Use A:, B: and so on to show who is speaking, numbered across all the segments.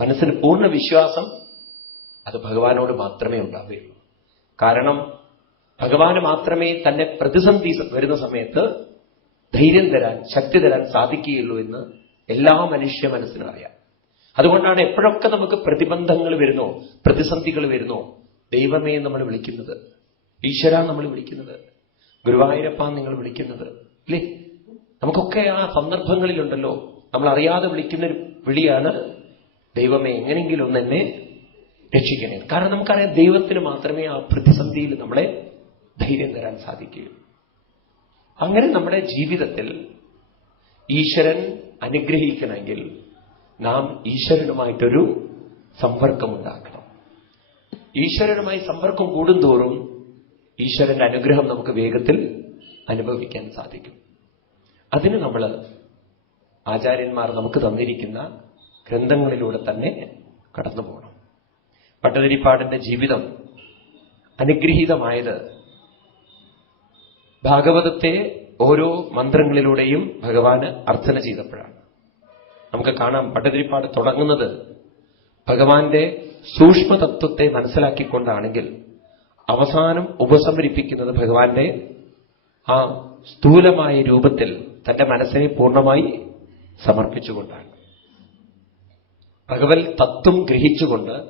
A: മനസ്സിന് പൂർണ വിശ്വാസം അത് ഭഗവാനോട് മാത്രമേ ഉണ്ടാവുകയുള്ളൂ. കാരണം ഭഗവാന് മാത്രമേ തന്നെ പ്രതിസന്ധി വരുന്ന സമയത്ത് ധൈര്യം തരാൻ ശക്തി തരാൻ സാധിക്കുകയുള്ളൂ എന്ന് എല്ലാ മനുഷ്യ മനസ്സിനും അറിയാം. അതുകൊണ്ടാണ് എപ്പോഴൊക്കെ നമുക്ക് പ്രതിബന്ധങ്ങൾ വരുന്നോ പ്രതിസന്ധികൾ വരുന്നോ ദൈവമേ നമ്മൾ വിളിക്കുന്നത് ഈശ്വര നമ്മൾ വിളിക്കുന്നത് ഗുരുവായൂരപ്പ നിങ്ങൾ വിളിക്കുന്നത് ഇല്ലേ നമുക്കൊക്കെ ആ സന്ദർഭങ്ങളിലുണ്ടല്ലോ. നമ്മൾ അറിയാതെ വിളിക്കുന്ന ഒരു വിളിയാണ് ദൈവമേ എങ്ങനെയെങ്കിലും ഒന്ന് എന്നെ രക്ഷിക്കണേ. കാരണം നമുക്കറിയാം ദൈവത്തിന് മാത്രമേ ആ പ്രതിസന്ധിയിൽ നമ്മളെ ധൈര്യം തരാൻ സാധിക്കുകയുള്ളൂ. അങ്ങനെ നമ്മുടെ ജീവിതത്തിൽ ഈശ്വരൻ അനുഗ്രഹിക്കണമെങ്കിൽ നാം ഈശ്വരനുമായിട്ടൊരു സമ്പർക്കമുണ്ടാക്കണം ഈശ്വരനുമായി സമ്പർക്കം കൂടുന്തോറും ഈശ്വരന്റെ അനുഗ്രഹം നമുക്ക് വേഗത്തിൽ അനുഭവിക്കാൻ സാധിക്കും. അതിന് നമ്മൾ ആചാര്യന്മാർ നമുക്ക് തന്നിരിക്കുന്ന ഗ്രന്ഥങ്ങളിലൂടെ തന്നെ കടന്നു പോകണം. പട്ടതിരിപ്പാടിന്റെ ജീവിതം അനുഗ്രഹീതമായത് ഭാഗവതത്തെ ഓരോ മന്ത്രങ്ങളിലൂടെയും ഭഗവാന് അർച്ചന ചെയ്തപ്പോഴാണ്. നമുക്ക് കാണാം പട്ടതിരിപ്പാട് തുടങ്ങുന്നത് ഭഗവാന്റെ സൂക്ഷ്മതത്വത്തെ മനസ്സിലാക്കിക്കൊണ്ടാണെങ്കിൽ അവസാനം ഉപസമരിപ്പിക്കുന്നത് ഭഗവാന്റെ ആ സ്ഥൂലമായ രൂപത്തിൽ തന്റെ മനസ്സിനെ പൂർണമായി സമർപ്പിച്ചുകൊണ്ടാണ്. ഭഗവത് തത്വം ഗ്രഹിച്ചുകൊണ്ട്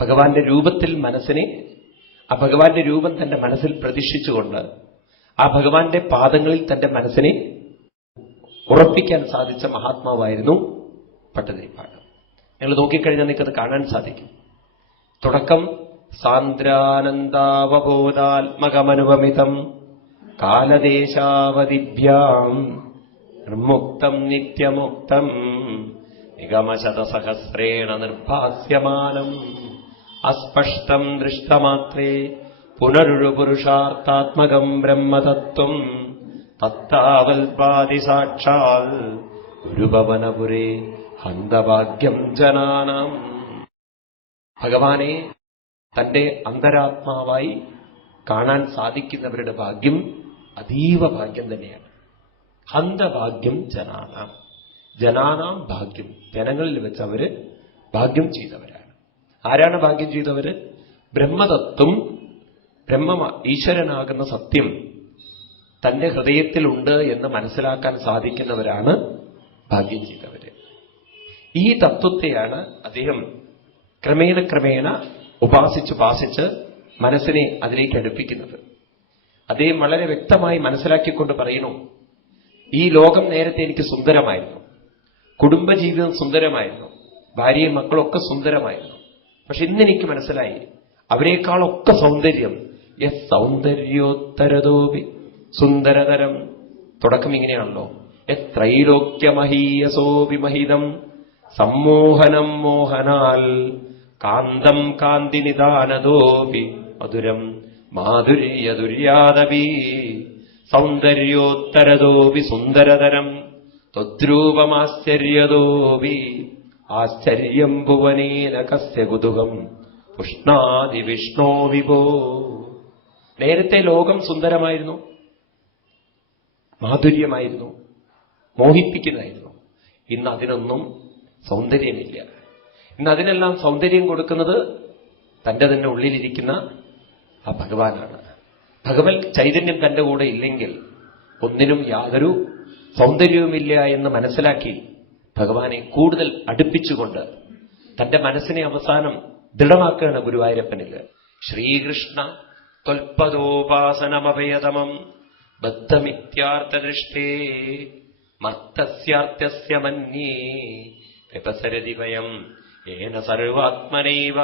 A: ഭഗവാന്റെ രൂപത്തിൽ മനസ്സിനെ ആ ഭഗവാന്റെ രൂപം തന്റെ മനസ്സിൽ പ്രതിഷ്ഠിച്ചുകൊണ്ട് ആ ഭഗവാന്റെ പാദങ്ങളിൽ തന്റെ മനസ്സിനെ ഉറപ്പിക്കാൻ സാധിച്ച മഹാത്മാവായിരുന്നു പട്ടതിരിപ്പാട്. നിങ്ങൾ നോക്കിക്കഴിഞ്ഞാൽ നിങ്ങൾക്കത് കാണാൻ സാധിക്കും. തുടക്കം സാന്ദ്രാനന്ദാവബോധാത്മകമനുപമിതം കാലദേശാവതിഭ്യാം നിർമുക്തം നിത്യമുക്തം നിഗമശതസഹസ്രേണ നിർഭാസ്യമാനം. അസ്പഷ്ടം ദൃഷ്ടമാത്രേ പുനരുഴു പുരുഷാർത്ഥാത്മകം ബ്രഹ്മതത്വം. തത്താവൽപാതി സാക്ഷാൽ ഗുരുഭവനപുരേ ഹന്തഭാഗ്യം ജനാനാം. ഭഗവാനെ തന്റെ അന്തരാത്മാവായി കാണാൻ സാധിക്കുന്നവരുടെ ഭാഗ്യം അതീവ ഭാഗ്യം തന്നെയാണ്. ഹന്തഭാഗ്യം ജനാനാം. ജനാനാം ഭാഗ്യം. ജനങ്ങളിൽ വെച്ച് അവർ ഭാഗ്യം ചെയ്തവരാണ്. ആരാണ് ഭാഗ്യം ചെയ്തവര്? ബ്രഹ്മതത്വം ബ്രഹ്മ ഈശ്വരനാകുന്ന സത്യം തന്റെ ഹൃദയത്തിലുണ്ട് എന്ന് മനസ്സിലാക്കാൻ സാധിക്കുന്നവരാണ് ഭാഗ്യം ചെയ്തവര്. ഈ തത്വത്തെയാണ് അദ്ദേഹം ക്രമേണ ക്രമേണ ഉപാസിച്ച് ഉപാസിച്ച് മനസ്സിനെ അതിലേക്ക് അടുപ്പിക്കുന്നത്. അദ്ദേഹം വളരെ വ്യക്തമായി മനസ്സിലാക്കിക്കൊണ്ട് പറയുന്നു ഈ ലോകം നേരത്തെ എനിക്ക് സുന്ദരമായിരുന്നു. കുടുംബജീവിതം സുന്ദരമായിരുന്നു. ഭാര്യയും മക്കളൊക്കെ സുന്ദരമായിരുന്നു. പക്ഷെ ഇന്നെനിക്ക് മനസ്സിലായി അവരെക്കാളൊക്കെ സൗന്ദര്യം യസ് സൗന്ദര്യോത്തരതോപി സുന്ദരതരം. തുടക്കം ഇങ്ങനെയാണല്ലോ. എത്രൈലോക്യമഹീയസോപി മഹിതം സമ്മോഹനം മോഹനാൽ കാന്തം കാന്തി നിദാനതോപി മധുരം മാധുര്യ ദുര്യാദപി സൗന്ദര്യോത്തരതോപി സുന്ദരതരം. ത്വദ്രൂപമാശ്ചര്യതോപി ആശ്ചര്യം ഭുവനേന കസ്യ കുതുകം ഉഷ്ണാതി വിഷ്ണോ വിഭോ നേരത്തെ ലോകം സുന്ദരമായിരുന്നു. മാധുര്യമായിരുന്നു. മോഹിപ്പിക്കുന്നതായിരുന്നു. ഇന്ന് അതിനൊന്നും സൗന്ദര്യമില്ല. ഇന്ന് അതിനെല്ലാം സൗന്ദര്യം കൊടുക്കുന്നത് തന്റെ തന്നെ ഉള്ളിലിരിക്കുന്ന ആ ഭഗവാനാണ്. ഭഗവത് ചൈതന്യം തന്റെ കൂടെ ഇല്ലെങ്കിൽ ഒന്നിനും യാതൊരു സൗന്ദര്യവുമില്ല എന്ന് മനസ്സിലാക്കി ഭഗവാനെ കൂടുതൽ അടുപ്പിച്ചുകൊണ്ട് തന്റെ മനസ്സിനെ അവസാനം ദൃഢമാക്കുകയാണ് ഗുരുവായൂരപ്പനിൽ. ശ്രീകൃഷ്ണ ത്വൽപദോപാസനമഭയതമം ബദ്ധമിത്യാർത്ഥദൃഷ്ടേ മർത്തസ്യാർത്ഥ്യ മന്യേ വ്യപസരതി വയം ഏന സർവാത്മനൈവ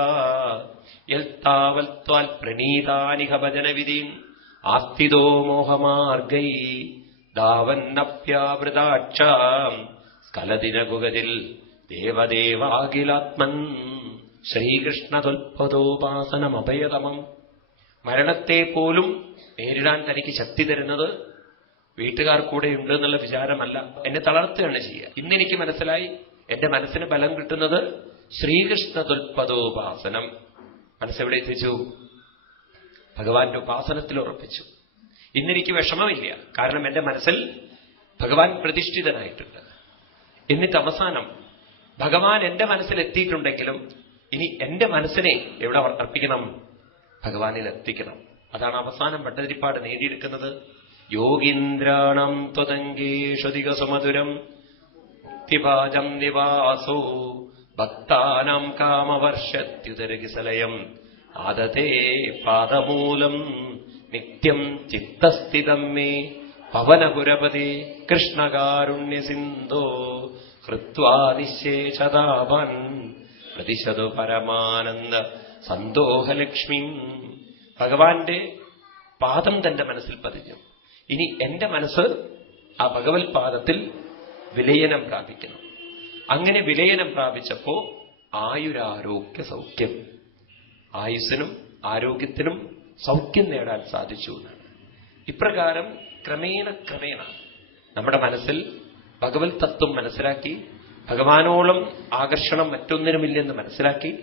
A: യൽത്താവൽത്വാൽ പ്രണീതാനിഹ ഭജനവിധിം ആസ്തിദോ മോഹമാർഗൈ ധാവന്നപ്യാവൃതാക്ഷാം കലദിനകുകതിൽ ദേവദേവാഖിലാത്മൻ ശ്രീകൃഷ്ണതുൽപദോപാസനമഭയതമം മരണത്തെ പോലും നേരിടാൻ തനിക്ക് ശക്തി തരുന്നത് വീട്ടുകാർ കൂടെ ഉണ്ട് എന്നുള്ള വിചാരമല്ല. എന്നെ തളർത്തുകയാണ് ചെയ്യുക. ഇന്നെനിക്ക് മനസ്സിലായി എന്റെ മനസ്സിന് ബലം കിട്ടുന്നത് ശ്രീകൃഷ്ണതുൽപദോപാസനം മനസ്സെവിടെ എത്തിച്ചു? ഭഗവാന്റെ ഉപാസനത്തിൽ ഉറപ്പിച്ചു. ഇന്നെനിക്ക് വിഷമമില്ല. കാരണം എന്റെ മനസ്സിൽ ഭഗവാൻ പ്രതിഷ്ഠിതനായിട്ടുണ്ട്. എന്നിട്ട് അവസാനം ഭഗവാൻ എന്റെ മനസ്സിൽ എത്തിയിട്ടുണ്ടെങ്കിലും ഇനി എന്റെ മനസ്സിനെ എവിടെ അർപ്പിക്കണം? ഭഗവാനിൽ എത്തിക്കണം. അതാണ് അവസാനം ഭട്ടതിരിപ്പാട് നേടിയെടുക്കുന്നത്. യോഗീന്ദ്രാണം ത്വതങ്കേഷധിക സുമധുരം മുക്തിപാജം നിവാസോ ഭക്താനാം കാമവർഷത്യുതരകിസലയം ആദതേ പാദമൂലം നിത്യം ചിത്തസ്ഥിതം മേ പവനപുരപതി കൃഷ്ണകാരുണ്യസിന്ധോ ഹൃത്വാതിശേഷതാപൻ ഹൃത്വാ പ്രതിശതു പരമാനന്ദ സന്തോഹലക്ഷ്മി. ഭഗവാന്റെ പാദം തന്റെ മനസ്സിൽ പതിഞ്ഞു. ഇനി എന്റെ മനസ്സ് ആ ഭഗവത് പാദത്തിൽ വിലയനം പ്രാപിക്കണം അങ്ങനെ വിലയനം പ്രാപിച്ചപ്പോ ആയുരാരോഗ്യ സൗഖ്യം. ആയുസ്സിനും ആരോഗ്യത്തിനും സൗഖ്യം നേടാൻ സാധിച്ചു എന്നാണ്. ഇപ്രകാരം ക്രമേണ ക്രമേണ നമ്മുടെ മനസ്സിൽ ഭഗവത് തത്വം മനസ്സിലാക്കി ഭഗവാനോളം ആകർഷണം മറ്റൊന്നിനുമില്ലെന്ന് മനസ്സിലാക്കി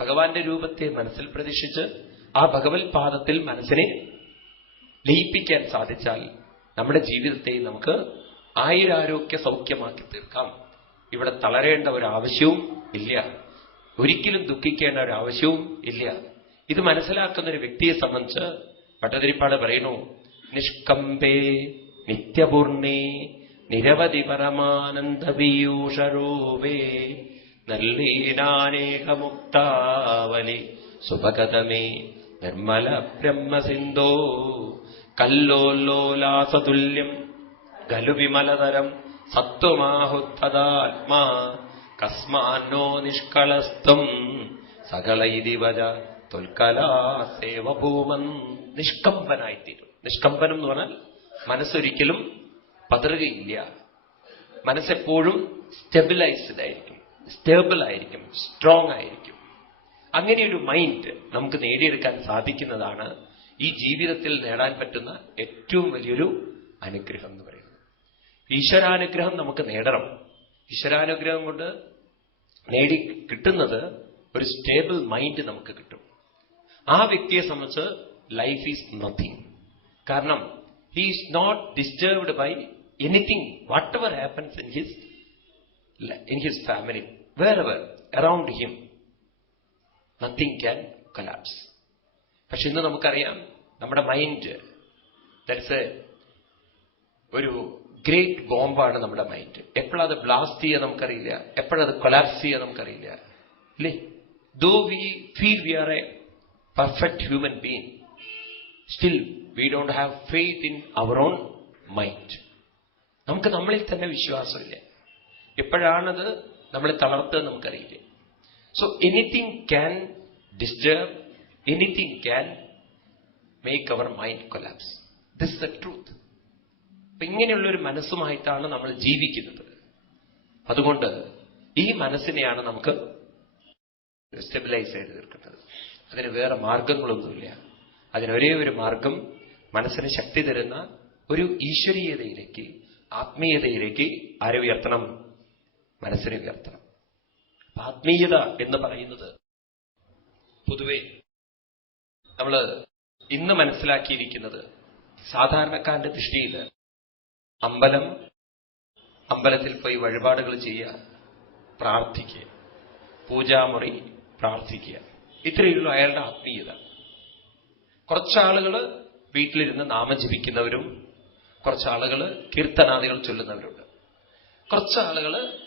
A: ഭഗവാന്റെ രൂപത്തെ മനസ്സിൽ പ്രതീക്ഷിച്ച് ആ ഭഗവത് പാദത്തിൽ മനസ്സിനെ ലയിപ്പിക്കാൻ സാധിച്ചാൽ നമ്മുടെ ജീവിതത്തെ നമുക്ക് ആയുരാരോഗ്യ സൗഖ്യമാക്കി തീർക്കാം. ഇവിടെ തളരേണ്ട ഒരു ആവശ്യവും ഇല്ല. ഒരിക്കലും ദുഃഖിക്കേണ്ട ഒരു ആവശ്യവും ഇല്ല. ഇത് മനസ്സിലാക്കുന്ന ഒരു വ്യക്തിയെ സംബന്ധിച്ച് പട്ടതിരിപ്പാട് പറയുന്നു നിഷ്കമ്പേ നിത്യപൂർണേ നിരവധി പരമാനന്ദപീയൂഷരൂപേ നല്ലീനാനേകമുക്താവലി സുഭഗതമേ നിർമ്മല ബ്രഹ്മസിന്ധോ കല്ലോല്ലോലാസതുല്യം ഖലു വിമലതരം സത്വമാഹുത്തദാത്മാ കസ്മാന്നോ നിഷ്കളസ്ത്വം സകല ഇതിവജ തൊൽക്കലാ സേവഭൂമൻ നിഷ്കമ്പനായിത്തീരും. നിഷ്കമ്പനം എന്ന് പറഞ്ഞാൽ മനസ്സൊരിക്കലും പതറുകയില്ല. മനസ്സെപ്പോഴും സ്റ്റെബിലൈസ്ഡ് ആയിരിക്കും. സ്റ്റേബിൾ ആയിരിക്കും. സ്ട്രോങ് ആയിരിക്കും. അങ്ങനെയൊരു മൈൻഡ് നമുക്ക് നേടിയെടുക്കാൻ സാധിക്കുന്നതാണ് ഈ ജീവിതത്തിൽ നേടാൻ പറ്റുന്ന ഏറ്റവും വലിയൊരു അനുഗ്രഹം എന്ന് പറയുന്നത്. ഈശ്വരാനുഗ്രഹം നമുക്ക് നേടണം. ഈശ്വരാനുഗ്രഹം കൊണ്ട് നേടി കിട്ടുന്നത് ഒരു സ്റ്റേബിൾ മൈൻഡ് നമുക്ക് കിട്ടും. ആ വ്യക്തിയെ സംബന്ധിച്ച് ലൈഫ് ഈസ് നത്തിങ് കാരണം he not disturbed by anything whatever happens in his in his family wherever around him nothing can collapse പക്ഷെ ഇന്ന് നമുക്കറിയാം നമ്മുടെ മൈൻഡ് ദറ്റ്സ് എ ഒരു ഗ്രേറ്റ് ബോംബാണ് നമ്മുടെ മൈൻഡ് എപ്പോഴത് ബ്ലാസ്റ്റ് ചെയ്യുക നമുക്കറിയില്ല എപ്പോഴത് കൊലാപ്സ് ചെയ്യുക നമുക്കറിയില്ല. ഇല്ലേ? Though we feel we are a perfect human being still we don't have faith in our own mind നമുക്ക് നമ്മളിൽ തന്നെ വിശ്വാസമില്ല. എപ്പോഴാണത് നമ്മളെ തളർത്തത് നമുക്കറിയില്ല. So anything can disturb anything can make our mind collapse this the truth അപ്പൊ ഇങ്ങനെയുള്ള ഒരു മനസ്സുമായിട്ടാണ് നമ്മൾ ജീവിക്കുന്നത്. അതുകൊണ്ട് ഈ മനസ്സിനെയാണ് നമുക്ക് സ്റ്റെബിലൈസ് ചെയ്ത് തീർക്കേണ്ടത്. അതിന് വേറെ മാർഗങ്ങളൊന്നുമില്ല. അതിനൊരേ ഒരു മാർഗം മനസ്സിന് ശക്തി തരുന്ന ഒരു ഈശ്വരീയതയിലേക്ക് ആത്മീയതയിലേക്ക് ആരെ ഉയർത്തണം? മനസ്സിനെ ഉയർത്തണം. ആത്മീയത എന്ന് പറയുന്നത് പൊതുവെ നമ്മൾ ഇന്ന് മനസ്സിലാക്കിയിരിക്കുന്നത് സാധാരണക്കാരന്റെ ദൃഷ്ടിയിൽ അമ്പലം അമ്പലത്തിൽ പോയി വഴിപാടുകൾ ചെയ്യുക പ്രാർത്ഥിക്കുക പൂജാമുറി പ്രാർത്ഥിക്കുക. ഇത്രയുള്ളൂ അയാളുടെ ആത്മീയത. കുറച്ചാളുകൾ വീട്ടിലിരുന്ന് നാമം ജപിക്കുന്നവരും കുറച്ചാളുകൾ കീർത്തനാദികൾ ചൊല്ലുന്നവരുണ്ട്. കുറച്ചാളുകൾ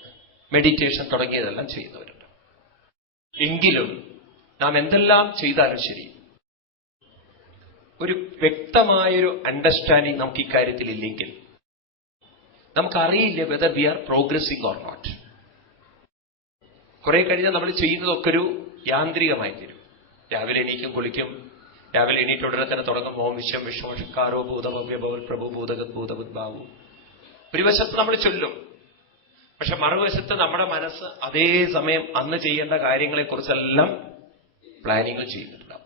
A: മെഡിറ്റേഷൻ തുടങ്ങിയതെല്ലാം ചെയ്യുന്നവരുണ്ട്. എങ്കിലും നാം എന്തെല്ലാം ചെയ്താലും ശരി ഒരു വ്യക്തമായൊരു അണ്ടർസ്റ്റാൻഡിങ് നമുക്ക് ഇക്കാര്യത്തിൽ ഇല്ലെങ്കിൽ നമുക്കറിയില്ല whether we are progressing or not കുറെ കഴിഞ്ഞാൽ നമ്മൾ ചെയ്യുന്നതൊക്കെ ഒരു യാന്ത്രികമായി തീരും. രാവിലെ എണീക്കും കുളിക്കും. രാവിലെ എണീറ്റ് ഉടനെ തന്നെ തുടങ്ങും. ഓം വിശ്വം വിശ്വഷക്കാരോ ഭൂതഭവ്യഭവൻ പ്രഭു ഭൂതഗത് ഭൂതബുദ്ഭാവു ഒരു വശത്ത് നമ്മൾ ചൊല്ലും. പക്ഷെ മറുവശത്ത് നമ്മുടെ മനസ്സ് അതേ സമയം അന്ന് ചെയ്യേണ്ട കാര്യങ്ങളെക്കുറിച്ചെല്ലാം പ്ലാനിങ് ചെയ്യുന്നുണ്ടാവും.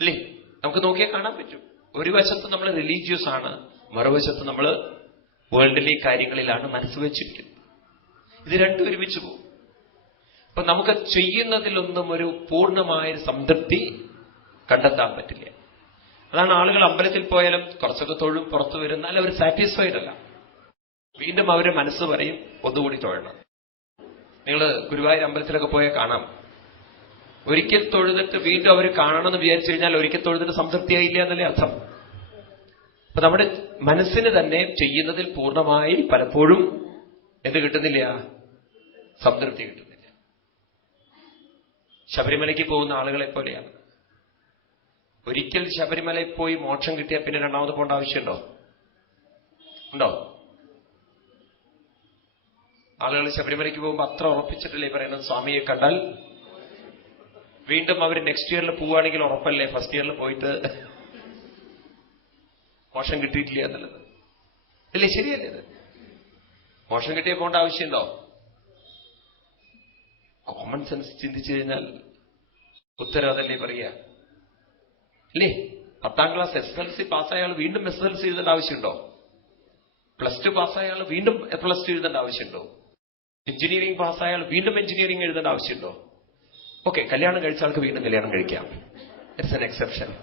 A: അല്ലേ? നമുക്ക് നോക്കിയാൽ കാണാൻ പറ്റും. ഒരു വശത്ത് നമ്മൾ റിലീജിയസ് ആണ് മറുവശത്ത് നമ്മൾ വേൾഡിലെ കാര്യങ്ങളിലാണ് മനസ്സ് വെച്ചിരിക്കുന്നത്. ഇത് രണ്ടും ഒരുമിച്ച് പോകും. അപ്പൊ നമുക്ക് ചെയ്യുന്നതിലൊന്നും ഒരു പൂർണമായ സംതൃപ്തി കണ്ടെത്താൻ പറ്റില്ല. അതാണ് ആളുകൾ അമ്പലത്തിൽ പോയാലും കുറച്ചൊക്കെ തൊഴും പുറത്തു വരുന്നാൽ അവർ സാറ്റിസ്ഫൈഡ് അല്ല. വീണ്ടും അവരുടെ മനസ്സ് പറയും ഒന്നുകൂടി തൊഴണം. നിങ്ങൾ ഗുരുവായൂർ അമ്പലത്തിലൊക്കെ പോയാൽ കാണാം. ഒരിക്കൽ തൊഴുതിട്ട് വീണ്ടും അവർ കാണണമെന്ന് വിചാരിച്ചു കഴിഞ്ഞാൽ ഒരിക്കൽ തൊഴുതിട്ട് സംതൃപ്തിയായില്ല എന്നല്ലേ അർത്ഥം. അപ്പൊ നമ്മുടെ മനസ്സിന് തന്നെ ചെയ്യുന്നതിൽ പൂർണമായി പലപ്പോഴും എന്ത് കിട്ടുന്നില്ല? സംതൃപ്തി കിട്ടുന്നില്ല. ശബരിമലയ്ക്ക് പോകുന്ന ആളുകളെ പോലെയാണ്. ഒരിക്കൽ ശബരിമലയിൽ പോയി മോക്ഷം കിട്ടിയാൽ പിന്നെ രണ്ടാമത് പോകേണ്ട ആവശ്യമുണ്ടോ? ഉണ്ടോ? ആളുകൾ ശബരിമലയ്ക്ക് പോകുമ്പോൾ അത്ര ഉറപ്പിച്ചിട്ടില്ലേ പറയുന്നത്? സ്വാമിയെ കണ്ടാൽ വീണ്ടും അവർ നെക്സ്റ്റ് ഇയറിൽ പോവുകയാണെങ്കിൽ ഉറപ്പല്ലേ? ഫസ്റ്റ് ഇയറിൽ പോയിട്ട് മോശം കിട്ടിയിട്ടില്ല എന്നുള്ളത്. അല്ലേ ശരിയല്ലേ ഇത്? മോശം കിട്ടിയ പോകേണ്ട ആവശ്യമുണ്ടോ? കോമൺ സെൻസ് ചിന്തിച്ചു കഴിഞ്ഞാൽ ഉത്തരം അതല്ലേ പറയുക അല്ലേ? പത്താം ക്ലാസ് എസ് എൽ സി പാസ്സായ വീണ്ടും എസ് എൽ സി എഴുതേണ്ട ആവശ്യമുണ്ടോ? പ്ലസ് ടു പാസ്സായ വീണ്ടും പ്ലസ് ടു എഴുതേണ്ട ആവശ്യമുണ്ടോ? എഞ്ചിനീയറിംഗ് പാസ്സായ വീണ്ടും എഞ്ചിനീയറിംഗ് എഴുതേണ്ട ആവശ്യമുണ്ടോ? ഓക്കെ കല്യാണം കഴിച്ച ആൾക്ക് വീണ്ടും കല്യാണം കഴിക്കാം. ഇറ്റ്സ് എൻ എക്സെപ്ഷൻ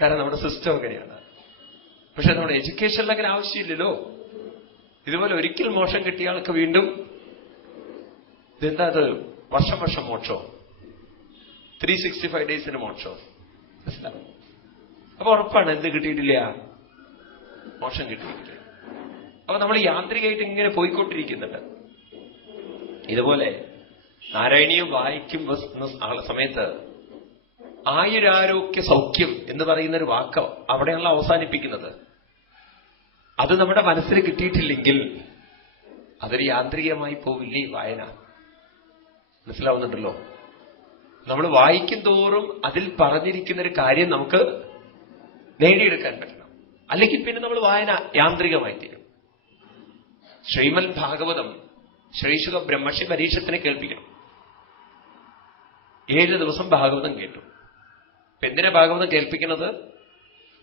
A: കാരണം നമ്മുടെ സിസ്റ്റം അങ്ങനെയാണ്. പക്ഷെ നമ്മുടെ എഡ്യൂക്കേഷനിൽ അങ്ങനെ ആവശ്യമില്ലല്ലോ. ഇതുപോലെ ഒരിക്കൽ മോശം കിട്ടിയ ആൾക്ക് വീണ്ടും ഇതെന്താ അത്? വർഷം വർഷം മോക്ഷോ? ത്രീ സിക്സ്റ്റി ഫൈവ് ഡേയ്സിന് മോക്ഷോ. മനസ്സിലാവും അപ്പൊ ഉറപ്പാണ് എന്ത് കിട്ടിയിട്ടില്ല? മോശം കിട്ടിയിട്ടില്ല. അപ്പൊ നമ്മൾ യാന്ത്രികമായിട്ട് ഇങ്ങനെ പോയിക്കൊണ്ടിരിക്കുന്നുണ്ട്. ഇതുപോലെ നാരായണീയം വായിക്കും സമയത്ത് ആയുരാരോഗ്യ സൗഖ്യം എന്ന് പറയുന്ന ഒരു വാക്ക് അവിടെയുള്ള അവസാനിപ്പിക്കുന്നത്. അത് നമ്മുടെ മനസ്സിൽ കിട്ടിയിട്ടില്ലെങ്കിൽ അതൊരു യാന്ത്രികമായി പോവില്ലേ വായന? മനസ്സിലാവുന്നുണ്ടല്ലോ? നമ്മൾ വായിക്കും തോറും അതിൽ പറഞ്ഞിരിക്കുന്ന ഒരു കാര്യം നമുക്ക് നേടിയെടുക്കാൻ പറ്റണം. അല്ലെങ്കിൽ പിന്നെ നമ്മൾ വായന യാന്ത്രികമായി തീരും. ശ്രീമൽ ഭാഗവതം ശ്രീശുഖ ബ്രഹ്മർഷി പരീക്ഷത്തിനെ കേൾപ്പിക്കണം. ഏഴ് ദിവസം ഭാഗവതം കേട്ടു. എന്തിനാ ഭാഗവതം കേൾപ്പിക്കുന്നത്?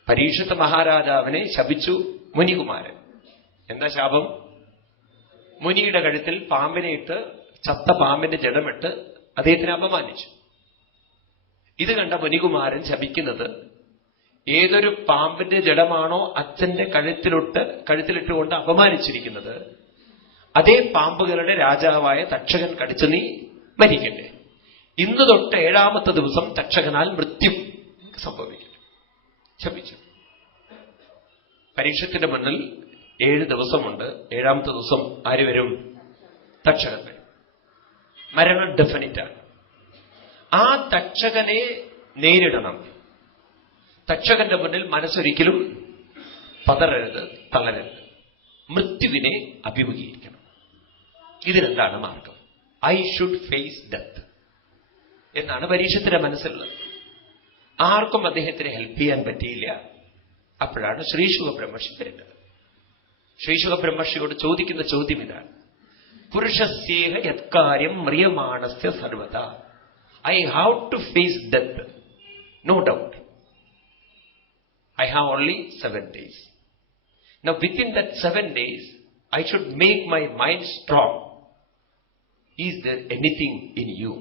A: പരീക്ഷത്ത് മഹാരാജാവിനെ ശപിച്ചു മുനികുമാരൻ. എന്താ ശാപം? മുനിയുടെ കഴുത്തിൽ പാമ്പിനെ ഇട്ട് ചത്ത പാമ്പിന്റെ ജഡമിട്ട് അദ്ദേഹത്തിനെ അപമാനിച്ചു. ഇത് കണ്ട മുനികുമാരൻ ശപിക്കുന്നത് ഏതൊരു പാമ്പിന്റെ ജഡമാണോ അച്ഛന്റെ കഴുത്തിലൊട്ട് കഴുത്തിലിട്ടുകൊണ്ട് അപമാനിച്ചിരിക്കുന്നത് അതേ പാമ്പുകളുടെ രാജാവായ തക്ഷകൻ കടിച്ചു നീ മരിക്കട്ടെ. ഇന്ന് തൊട്ട് ഏഴാമത്തെ ദിവസം തക്ഷകനാൽ മൃത്യു സംഭവിക്കും. ശപിച്ചു. പരീക്ഷത്തിന്റെ മുന്നിൽ ഏഴ് ദിവസമുണ്ട്. ഏഴാമത്തെ ദിവസം ആര് വരും? തക്ഷകൻ വരും. മരണം ഡെഫിനിറ്റാണ് ആ തക്ഷകനെ നേരിടണം. തക്ഷകന്റെ മുന്നിൽ മനസ്സൊരിക്കലും പതറരുത് തളരരുത്. മൃത്യുവിനെ അഭിമുഖീകരിക്കണം. ഇതിനെന്താണ് മാർഗം? ഐ ഷുഡ് ഫേസ് ഡെത്ത് എന്നാണ് പരീക്ഷത്തിന്റെ മനസ്സിലുള്ളത്. ആർക്കും അദ്ദേഹത്തിന് ഹെൽപ്പ് ചെയ്യാൻ പറ്റിയില്ല. അപ്പോഴാണ് ശ്രീശുഖ ബ്രഹ്മർഷി വരുന്നത് ശ്രീശുഖ ബ്രഹ്മർഷിയോട് ചോദിക്കുന്ന ചോദ്യം ഇതാണ്. പുരുഷസ്യേഹ യത്കാര്യം മ്രിയമാണസ്യ സർവത. I have to face death no doubt I have only seven days Now, within that seven days, I should make my mind strong. Is there anything in you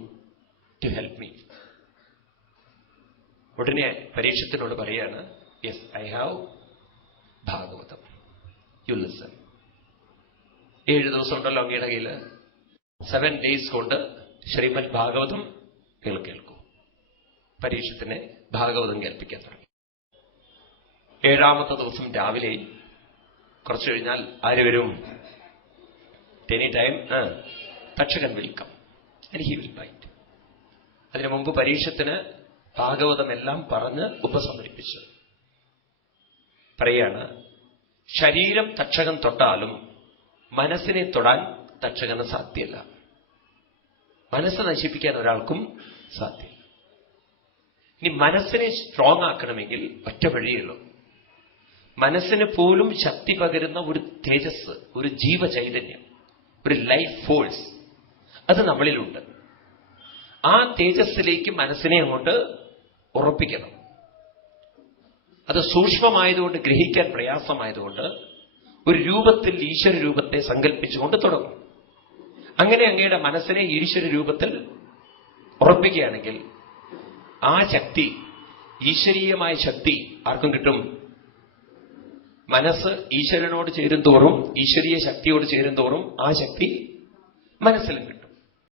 A: to help me? ഉടനെ പരീക്ഷത്തിനോട് പറയാണ് yes I have Bhagavatam. You listen ഏഴ് ദിവസം ഉണ്ടല്ലോ അങ്ങയുടെ കയ്യിൽ seven days കൊണ്ട് ശ്രീമദ് ഭാഗവതം നിങ്ങൾ കേൾക്കൂ. പരീക്ഷത്തിനെ ഭാഗവതം കേൾപ്പിക്കാൻ തുടങ്ങി. ഏഴാമത്തെ ദിവസം രാവിലെ കുറച്ചു കഴിഞ്ഞാൽ ആര് വരും? Any time Takshakan will come. And he will bite അതിനു മുമ്പ് പരീക്ഷത്തിന് ഭാഗവതമെല്ലാം പറഞ്ഞ് ഉപസമരിപ്പിച്ചു പറയാണ് ശരീരം തക്ഷകൻ തൊട്ടാലും മനസ്സിനെ തൊടാൻ തക്ഷകന് സാധ്യല്ല. മനസ്സ് നശിപ്പിക്കാൻ ഒരാൾക്കും സാധ്യമല്ല ഇനി മനസ്സിനെ സ്ട്രോങ് ആക്കണമെങ്കിൽ ഒറ്റ വഴിയുള്ളൂ മനസ്സിന് പോലും ശക്തി പകരുന്ന ഒരു തേജസ് ഒരു ജീവചൈതന്യം ഒരു ലൈഫ് ഫോഴ്സ് അത് നമ്മളിലുണ്ട്. ആ തേജസ്സിലേക്ക് മനസ്സിനെ അങ്ങോട്ട് ഉറപ്പിക്കണം. അത് സൂക്ഷ്മമായതുകൊണ്ട് ഗ്രഹിക്കാൻ പ്രയാസമായതുകൊണ്ട് ഒരു രൂപത്തിൽ ഈശ്വര രൂപത്തെ സങ്കല്പിച്ചുകൊണ്ട് തുടങ്ങും. അങ്ങനെ അങ്ങയുടെ മനസ്സിനെ ഈശ്വര രൂപത്തിൽ ഉറപ്പിക്കുകയാണെങ്കിൽ ആ ശക്തി ഈശ്വരീയമായ ശക്തി ആർക്കും കിട്ടും? മനസ്സ് ഈശ്വരനോട് ചേരും തോറും ഈശ്വരീയ ശക്തിയോട് ചേരും തോറും ആ ശക്തി മനസ്സിലും